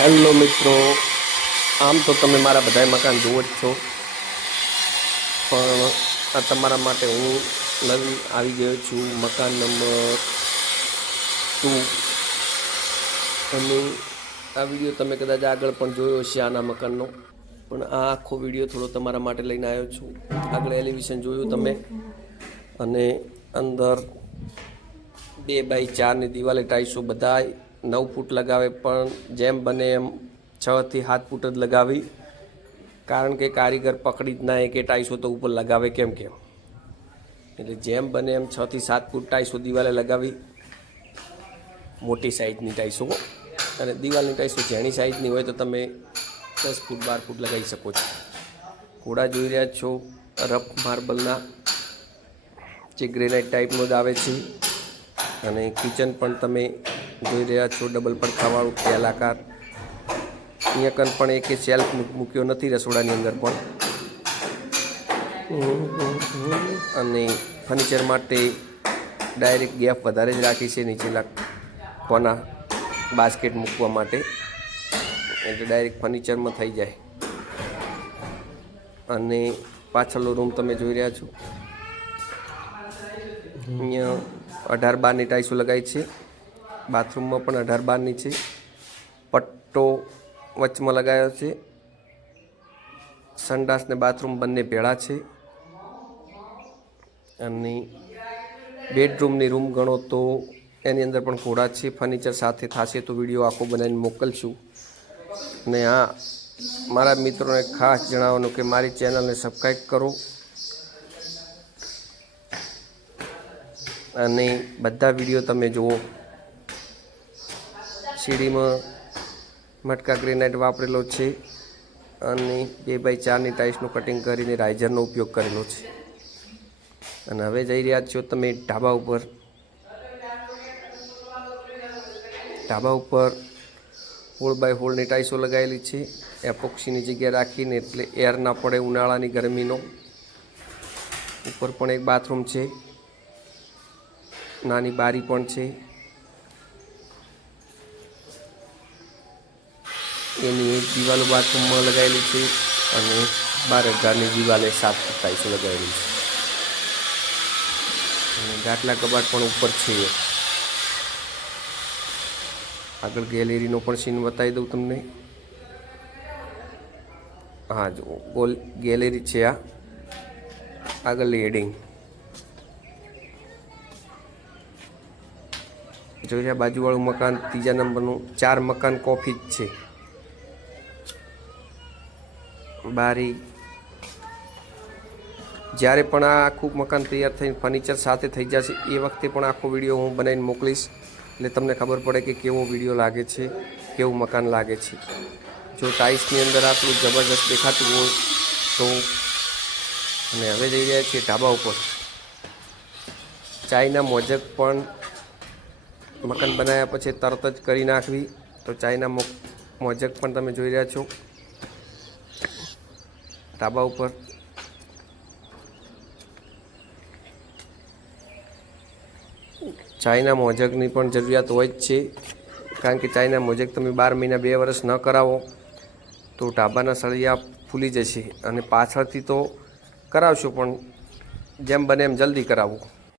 Hello મિત્રો, આમ તો તમે મારા બધાય મકાન જુઓ જ છો. પણ આ તમારા માટે હું નવી આવી ગયો છું, મકાન નંબર ટુ. અને આ વીડિયો તમે કદાચ આગળ પણ જોયો હશે આના મકાનનો. પણ આ આખો વીડિયો થોડો તમારા માટે લઈને આવ્યો છું. આગળ એલિવેશન જોયું તમે. અને અંદર બે બાય ચારની દિવાલે ટાઈસો બધાય નવ ફૂટ લગાવે, પણ જેમ બને એમ છથી સાત ફૂટ જ લગાવી. કારણ કે કારીગર પકડી જ ના કે ટાઈસો તો ઉપર લગાવે કેમ કેમ. એટલે જેમ બને એમ છથી સાત ફૂટ ટાઈસો દિવાલે લગાવી. મોટી સાઈઝની ટાઈસો અને દિવાલની ટાઈસો ઝેણી સાઇઝની હોય તો તમે દસ ફૂટ, બાર ફૂટ લગાવી શકો છો. ઘોડા જોઈ રહ્યા છો, રફ માર્બલના, જે ગ્રેનાઇટ ટાઈપનો જ આવે છે. અને કિચન પણ તમે જોઈ રહ્યા છો ડબલ પડખાવાળું પેલાકાર અહીંયા કન પણ એક સેલ્ફ મૂક્યો નથી રસોડાની અંદર પણ. અને ફર્નિચર માટે ડાયરેક્ટ ગેપ વધારે જ રાખી છે નીચેના કોના બાસ્કેટ મૂકવા માટે. એટલે ડાયરેક્ટ ફર્નિચરમાં થઈ જાય. અને પાછળનો રૂમ તમે જોઈ રહ્યા છો. અહીંયા અઢાર બારની ટાઈસો લગાવી છે. બાથરૂમમાં પણ અઢાર બારની છે. પટ્ટો વચમાં લગાવ્યો છે. સંડાસ ને બાથરૂમ બંને ભેળા છે. અને બેડરૂમની રૂમ ગણો તો એની અંદર પણ ઘોડા છે. ફર્નિચર સાથે થશે તો વીડિયો આખો બનાવીને મોકલશું. અને હા મારા મિત્રોને ખાસ જણાવવાનું કે મારી ચેનલને સબસ્ક્રાઈબ કરો. અને બધા વીડિયો તમે જુઓ. સીડીમાં મટકા ગ્રેનાઇટ વાપરેલો છે અને બે બાય ચારની ટાઇલ્સનું કટિંગ કરીને રાઇઝરનો ઉપયોગ કરેલો છે. અને હવે જઈ રહ્યા છો તમે ઢાબા ઉપર. ઢાબા ઉપર હોળ બાય હોળની ટાઇલ્સો લગાવેલી છે. એપોક્સીની જગ્યા રાખીને એટલે એર ના પડે ઉનાળાની ગરમીનો. ઉપર પણ એક બાથરૂમ છે. નાની બારી પણ છે. એની એક દિવાલો બાથરૂમમાં લગાવેલી છે અને બાર હજારની દિવાલે સાફ ટાઈસો લગાવેલી છે. અને ગાટલા કબાટ પણ ઉપર છે. આગળ ગેલેરીનો પણ સીન બતાવી દઉં તમને. હા જો ગોલ, ગેલેરી છે આ. આગળ હેડિંગ જોઈએ આ બાજુવાળું મકાન, ત્રીજા નંબરનું, ચાર મકાન કોફી જ છે. બારી. જ્યારે પણ આ આખું મકાન તૈયાર થઈને ફર્નિચર સાથે થઈ જશે, એ વખતે પણ આખો વીડિયો હું બનાવીને મોકલીશ. એટલે તમને ખબર પડે કે કેવો વીડિયો લાગે છે, કેવું મકાન લાગે છે. જો ટાઇલ્સની અંદર આટલું જબરજસ્ત દેખાતું હોય, તો અને હવે જઈ રહ્યા છીએ ઢાબા ઉપર. ચાયના મોજક પણ મકાન બનાવ્યા પછી તરત જ કરી નાખવી. તો ચાયના મોજક પણ તમે જોઈ રહ્યા છો. ઢાબા ઉપર. ચાઈના મોજકની પણ જરૂરિયાત હોય જ છે. કારણ કે ચાઈના મોજક તમે બાર મહિના બે વર્ષ ન કરાવો તો ઢાબાના સળિયા ફૂલી જશે અને પાછળથી તો કરાવશો પણ જેમ બને એમ જલ્દી કરાવવું